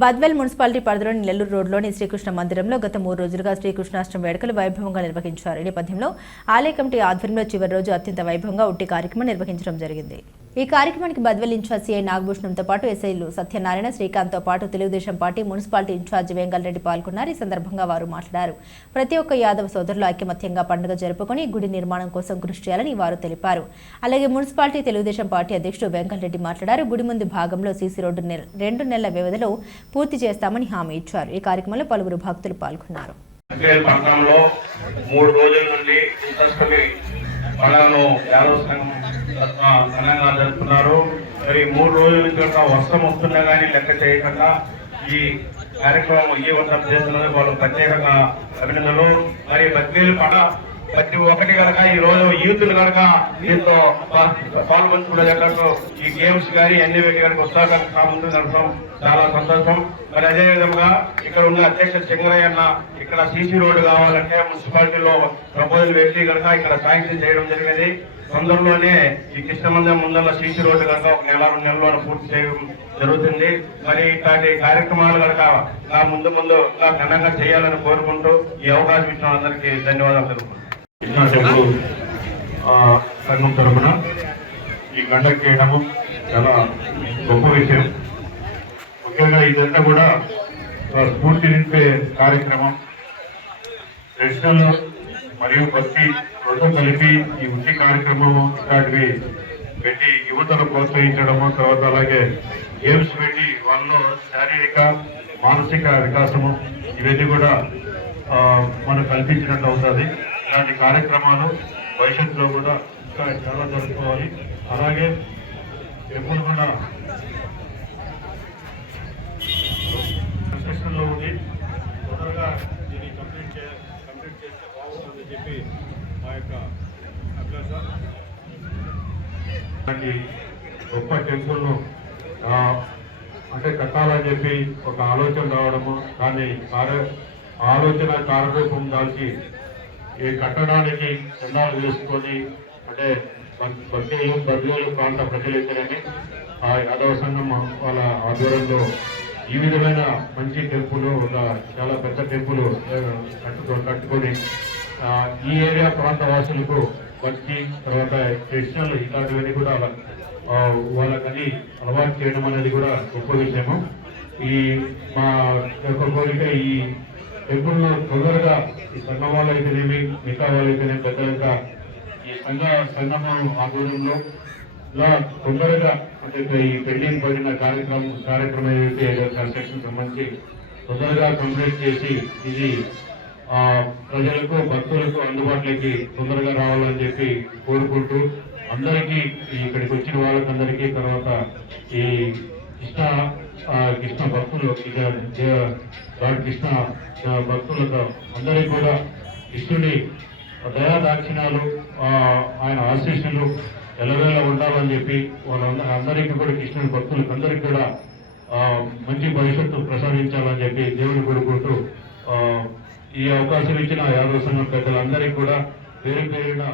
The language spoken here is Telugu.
బద్వేల్ మున్సిపాలిటీ పరిధిలోని నెల్లూరు రోడ్లోని శ్రీకృష్ణ మందిరంలో గత 3 రోజులుగా శ్రీకృష్ణాష్టమి వేడుకలు వైభవంగా నిర్వహించారు. ఈ నేపథ్యంలో ఆలయ కమిటీ ఆధ్వర్యంలో చివరి రోజు అత్యంత వైభవంగా ఉట్టి కార్యక్రమం నిర్వహించడం జరిగింది. ఈ కార్యక్రమానికి బద్వేల్ ఇన్ఛార్జ్ సిఐ నాగభూషణంతో పాటు ఎస్ఐలు సత్యనారాయణ, శ్రీకాంత్తో పాటు Telugu Desam party municipality incharge Vengal Reddy పాల్గొన్నారు. ఈ సందర్భంగా వారు మాట్లాడారు. ప్రతి ఒక్క యాదవ సోదరులు ఐకమత్యంగా పండుగ జరుపుకొని గుడి నిర్మాణం కోసం కృషి చేయాలని వారు తెలిపారు. అలాగే మున్సిపాలిటీ తెలుగుదేశం పార్టీ అధ్యక్షుడు వెంగల్ రెడ్డి మాట్లాడారు. గుడి ముందు భాగంలో సీసీ రోడ్డు 2 నెలల వ్యవధిలో పూర్తి చేస్తామని హామీ ఇచ్చారు. ఈ కార్యక్రమంలో పలువురు భక్తులు పాల్గొన్నారు. జరుపుతున్నారు. మరి 3 రోజుల నుంచి వర్షం వస్తున్నా కానీ లెక్క చేయకుండా ఈ కార్యక్రమం చేస్తున్నది వాళ్ళు ప్రత్యేకంగా అభినందనలు. మరి బద్వేలు ప్రతి ఒక్కటి కనుక ఈ రోజు యూత్లు కనుక దీంతో పాల్పంచుకునేటట్టు ఈ గేమ్స్ కానీ అన్ని పెట్టి కనుక ఉత్సాహంగా ముందు నడపడం చాలా సంతోషం. మరి అదేవిధంగా ఇక్కడ ఉన్న అధ్యక్ష చెంగరయ్య అన్న ఇక్కడ సీసీ రోడ్డు కావాలంటే మున్సిపాలిటీలో ప్రపోజల్ పెట్టి కనుక ఇక్కడ శాంక్షన్ చేయడం జరిగింది. తొందరలోనే ఈ కృష్ణమందిరం ముందర సీసీ రోడ్డు కనుక 1-2 నెలల్లో పూర్తి చేయడం జరుగుతుంది. మరి ఇట్లాంటి కార్యక్రమాలు కనుక ముందు ఘనంగా చేయాలని కోరుకుంటూ ఈ అవకాశం ఇచ్చిన అందరికీ ధన్యవాదాలు తెలుపుకుంటున్నాను. కృష్ణా టెంపుల్ సంఘం తరఫున ఈ కండక్ట్ చేయడము చాలా గొప్ప విషయం. ముఖ్యంగా ఇదంతా కూడా స్ఫూర్తి నింపే కార్యక్రమం. ట్రెడిషనల్ మరియు భక్తి రెండు కలిపి ఈ ఉట్టి కార్యక్రమము ఇలాంటివి పెట్టి యువతను ప్రోత్సహించడము, తర్వాత అలాగే గేమ్స్ పెట్టి వాళ్ళలో శారీరక మానసిక వికాసము ఇవన్నీ కూడా మనం కల్పించినట్టు అవుతుంది. ఇలాంటి కార్యక్రమాలు భవిష్యత్తులో కూడా ఇంకా చాలా జరుపుకోవాలి. అలాగే ఎప్పుడు కూడా కన్స్ట్రక్షన్లో ఉండి తొందరగా దీన్ని కంప్లీట్ చేస్తే బాగుంటుందని చెప్పి మా యొక్క అభ్యాస. ఇలాంటి గొప్ప టెంపుల్ను అంటే కట్టాలని చెప్పి ఒక ఆలోచన రావడము, కానీ ఆలోచన కార్యరూపం దాల్చి ఈ కట్టడానికి చందాలు వేసుకొని అంటే బద్వేలు ప్రాంత ప్రజలైతేనే ఆ యాదవ సంఘం వాళ్ళ ఆధ్వర్యంలో ఈ విధమైన మంచి టెంపుల్, ఒక చాలా పెద్ద టెంపుల్ కట్టుకొని ఈ ఏరియా ప్రాంత వాసులకు భక్తి, తర్వాత ట్రెడిషనల్ ఇలాంటివన్నీ కూడా వాళ్ళకని అలవాటు చేయడం అనేది కూడా గొప్ప విషయము. ఈ మా యొక్క కోరిక ఈ టెంపుల్లో తొందరగా ఈ సంఘం వాళ్ళు అయితేనేమి, మిగతా వాళ్ళు అయితేనేమి పెద్దలుగా ఈ సంఘం ఆధ్వర్యంలో ఇలా తొందరగా అంటే ఈ పెండింగ్ పడిన కార్యక్రమం ఏదైతే కన్స్ట్రక్షన్ సంబంధించి తొందరగా కంప్లీట్ చేసి ఇది ప్రజలకు, భక్తులకు అందుబాటులోకి తొందరగా రావాలని చెప్పి కోరుకుంటూ అందరికీ ఇక్కడికి వచ్చిన వాళ్ళకందరికీ, తర్వాత ఈ కృష్ణ భక్తులు కృష్ణ భక్తులతో అందరికీ కూడా కృష్ణుడి దయాదాక్షిణ్యాలు, ఆయన ఆశీస్సులు ఎలవేళ ఉండాలని చెప్పి వాళ్ళందరికీ కూడా కృష్ణుడి భక్తులకు అందరికీ కూడా మంచి భవిష్యత్తు ప్రసాదించాలని చెప్పి దేవుని కోరుకుంటూ ఈ అవకాశం ఇచ్చిన యాదవ సంఘం పెద్దలందరికీ కూడా పేరు పేరున